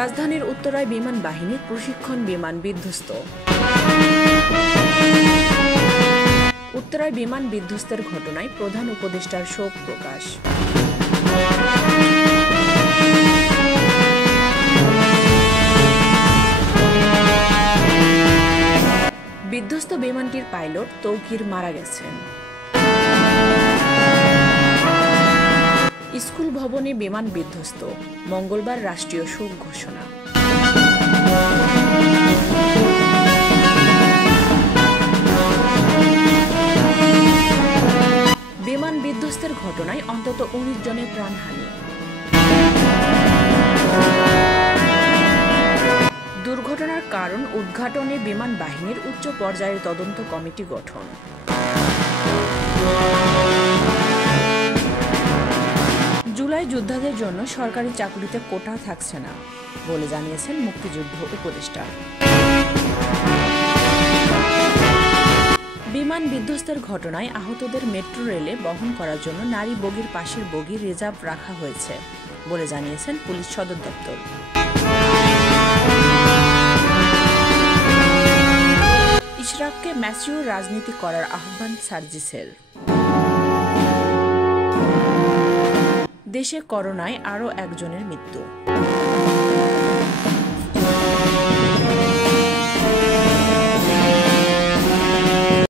রাজধানীর উত্তরায় বিমান বাহিনীর প্রশিক্ষণ বিমান বিধ্বস্ত। উত্তরায় বিমান বিধ্বস্তের ঘটনায় প্রধান উপদেষ্টার শোক প্রকাশ। বিধ্বস্ত বিমানটির পাইলট তৌকির মারা গেছেন। স্কুল ভবনে বিমান বিধ্বস্ত, মঙ্গলবার রাষ্ট্রীয় শোক ঘোষণা। বিমান বিধ্বস্তের ঘটনায় অন্তত ১৯ জনের প্রাণহানি। দুর্ঘটনার কারণ উদ্ঘাটনে বিমান বাহিনীর উচ্চ পর্যায়ের তদন্ত কমিটি গঠন। জুলাই যোদ্ধাদের জন্য সরকারি চাকরিতে কোটা থাকছে না বলে জানিয়েছেন মুক্তিযুদ্ধ উপদেষ্টা। বিমান বিধ্বস্তের ঘটনায় আহতদের মেট্রো রেলে বহন করার জন্য নারী বগির পাশের বগি রিজার্ভ রাখা হয়েছে বলে জানিয়েছেন পুলিশ সদর দপ্তর। ইশরাককে ম্যাচিউর রাজনীতি করার আহ্বান সার্জিসের। দেশে করোনায় আরও একজনের মৃত্যু।